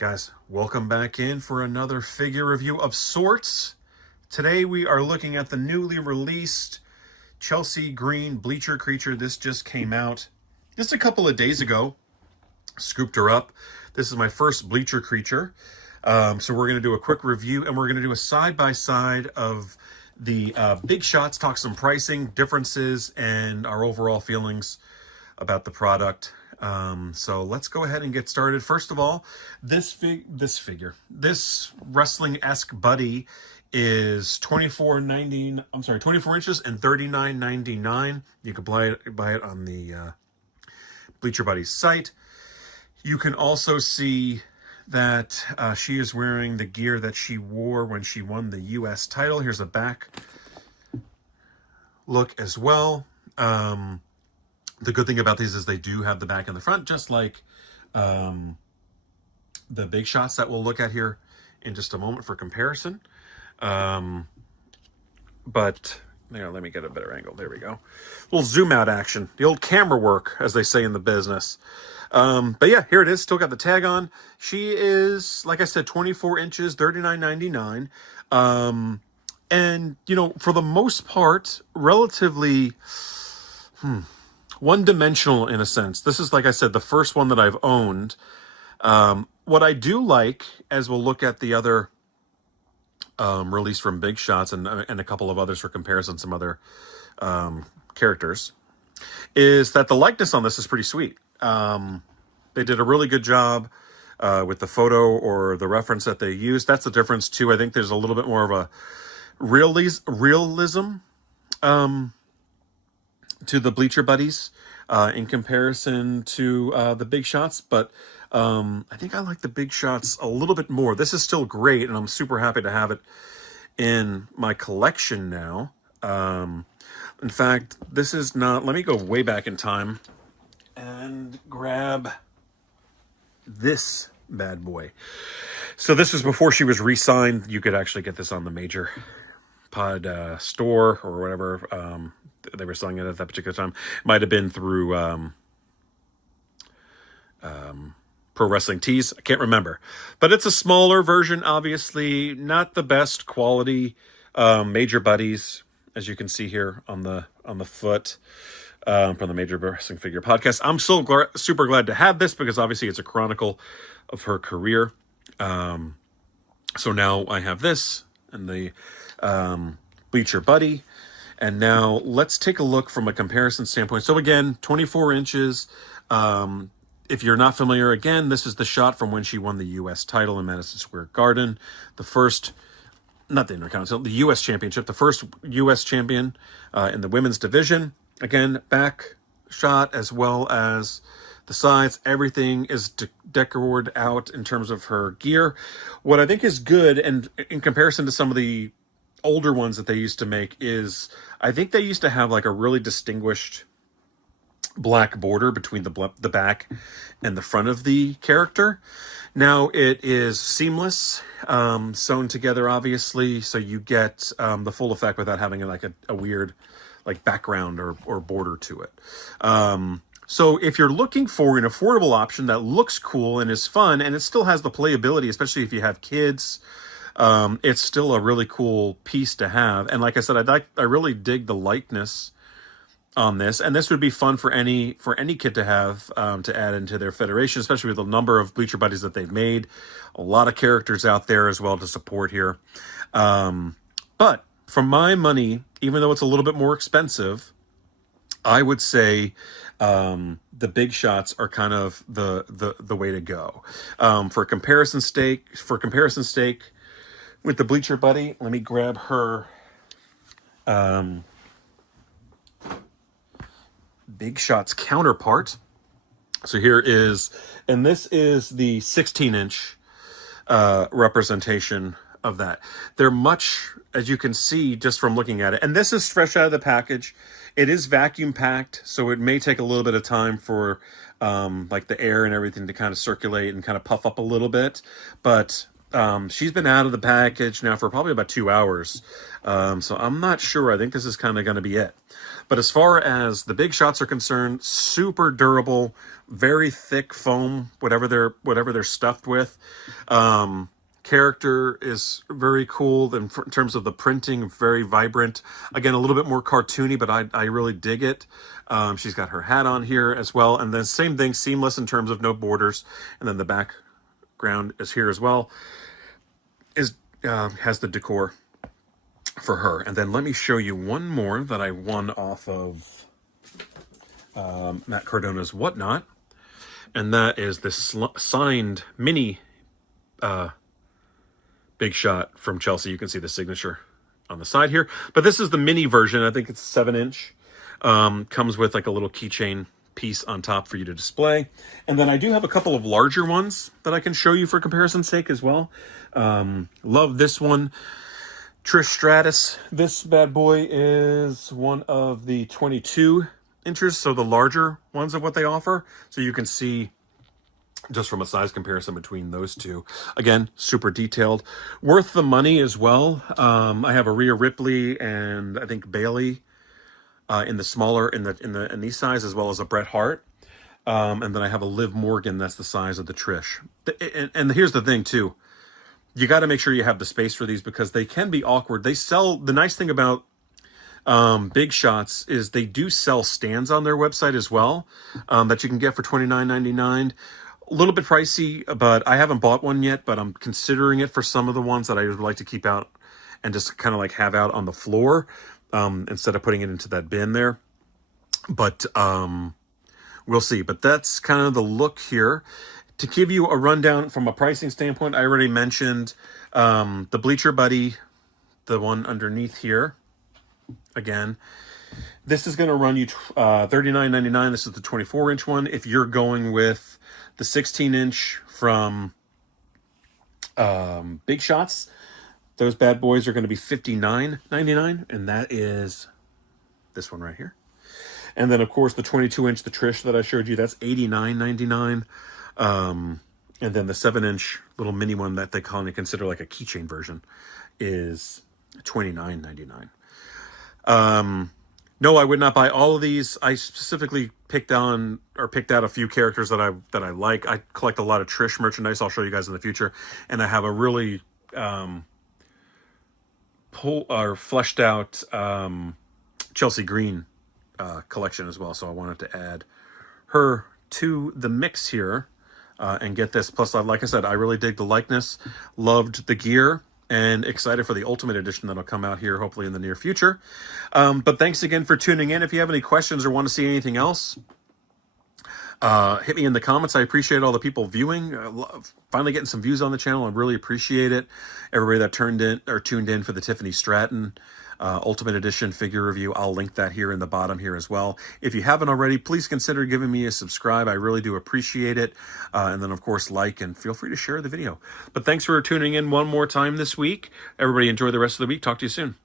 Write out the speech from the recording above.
Guys, welcome back in for another figure review of sorts. Today we are looking at the newly released Chelsea Green Bleacher creature. This just came out just a couple of days ago. Scooped her up. This is my first Bleacher creature. So we're going to do a quick review, and we're going to do a side-by-side of the big shots, talk some pricing, differences, and our overall feelings about the product. So let's go ahead and get started. First of all, this wrestling-esque buddy is 24 inches and $39.99. You can buy it on the Bleacher Buddies site. You can also see that she is wearing the gear that she wore when she won the U.S. title. Here's a back look as well. The good thing about these is they do have the back and the front, just like the big shots that we'll look at here in just a moment for comparison. But let me get a better angle. There we go. A little zoom out action. The old camera work, as they say in the business. But yeah, here it is. Still got the tag on. She is, like I said, 24 inches, $39.99. And, for the most part, relatively one-dimensional in a sense. This is, like I said, the first one that I've owned. What I do like, as we'll look at the other release from Big Shots and a couple of others for comparison, some other characters, is that the likeness on this is pretty sweet. They did a really good job with the photo or the reference that they used. That's the difference too. I think there's a little bit more of a realism to the Bleacher Buddies in comparison to the Big Shots, but I think I like the Big Shots a little bit more. This is still great, and I'm super happy to have it in my collection now. In fact, this is not... Let me go way back in time and grab this bad boy. So this was before she was re-signed. You could actually get this on the Major Pod store or whatever they were selling it at that particular time. Might have been through Pro Wrestling Tees. I can't remember. But it's a smaller version, obviously. Not the best quality Major Buddies, as you can see here on the foot from the Major Wrestling Figure Podcast. I'm so super glad to have this because obviously it's a chronicle of her career. So now I have this and the Bleacher Buddy. And now let's take a look from a comparison standpoint. So again, 24 inches. If you're not familiar, again, this is the shot from when she won the U.S. title in Madison Square Garden. The first, not the Intercontinental, the U.S. Championship, the first U.S. champion in the women's division. Again, back shot as well as the sides. Everything is decorated out in terms of her gear. What I think is good, and in comparison to some of the older ones that they used to make, is I think they used to have like a really distinguished black border between the back and the front of the character. Now it is seamless, sewn together, obviously, so you get the full effect without having like a weird like background or border to it. So if you're looking for an affordable option that looks cool and is fun, and it still has the playability, especially if you have kids, it's still a really cool piece to have. And like I said, I really dig the likeness on this, and this would be fun for any kid to have to add into their federation, especially with the number of Bleacher Buddies that they've made. A lot of characters out there as well to support here. But for my money, even though it's a little bit more expensive, I would say the Big Shots are kind of the way to go. For comparison sake, with the Bleacher Buddy, let me grab her Big Shots counterpart. So here is, and this is the 16-inch representation of that. They're much, as you can see just from looking at it, and this is fresh out of the package. It is vacuum packed, so it may take a little bit of time for like the air and everything to kind of circulate and kind of puff up a little bit, but she's been out of the package now for probably about 2 hours. So I'm not sure. I think this is kind of going to be it. But as far as the big shots are concerned, super durable, very thick foam, whatever they're stuffed with. Character is very cool in terms of the printing, very vibrant. Again, a little bit more cartoony, but I really dig it. She's got her hat on here as well, and then same thing, seamless in terms of no borders. And then the background is here as well. Has the decor for her. And then let me show you one more that I won off of Matt Cardona's Whatnot, and that is this signed mini big shot from Chelsea. You can see the signature on the side here, but this is the mini version. I think it's 7-inch. Comes with like a little keychain piece on top for you to display. And then I do have a couple of larger ones that I can show you for comparison's sake as well. Love this one. Trish Stratus. This bad boy is one of the 22 inches, so the larger ones of what they offer. So you can see just from a size comparison between those two. Again, super detailed. Worth the money as well. I have a Rhea Ripley and I think Bailey in the smaller, in these size, as well as a Bret Hart. And then I have a Liv Morgan that's the size of the Trish. And here's the thing too. You got to make sure you have the space for these because they can be awkward. They sell, the nice thing about Big Shots is they do sell stands on their website as well that you can get for $29.99. A little bit pricey, but I haven't bought one yet, but I'm considering it for some of the ones that I would like to keep out and just kind of like have out on the floor instead of putting it into that bin there. But we'll see. But that's kind of the look here. To give you a rundown from a pricing standpoint, I already mentioned the Bleacher Buddy, the one underneath here. Again, this is going to run you $39.99. This is the 24-inch one. If you're going with the 16-inch from Big Shots, those bad boys are going to be $59.99, and that is this one right here. And then, of course, the 22-inch, the Trish that I showed you, that's $89.99. And then the 7-inch little mini one that they kind of consider like a keychain version is $29.99. No, I would not buy all of these. I specifically picked out a few characters that I like. I collect a lot of Trish merchandise. I'll show you guys in the future, and I have a really fleshed out Chelsea Green collection as well. So I wanted to add her to the mix here and get this. Plus, like I said, I really dig the likeness, loved the gear, and excited for the Ultimate Edition that'll come out here hopefully in the near future. But thanks again for tuning in. If you have any questions or want to see anything else, hit me in the comments. I appreciate all the people viewing. Finally getting some views on the channel. I really appreciate it. Everybody that tuned in for the Tiffany Stratton Ultimate Edition figure review. I'll link that here in the bottom here as well. If you haven't already, please consider giving me a subscribe. I really do appreciate it. And then, of course, like and feel free to share the video. But thanks for tuning in one more time this week. Everybody enjoy the rest of the week. Talk to you soon.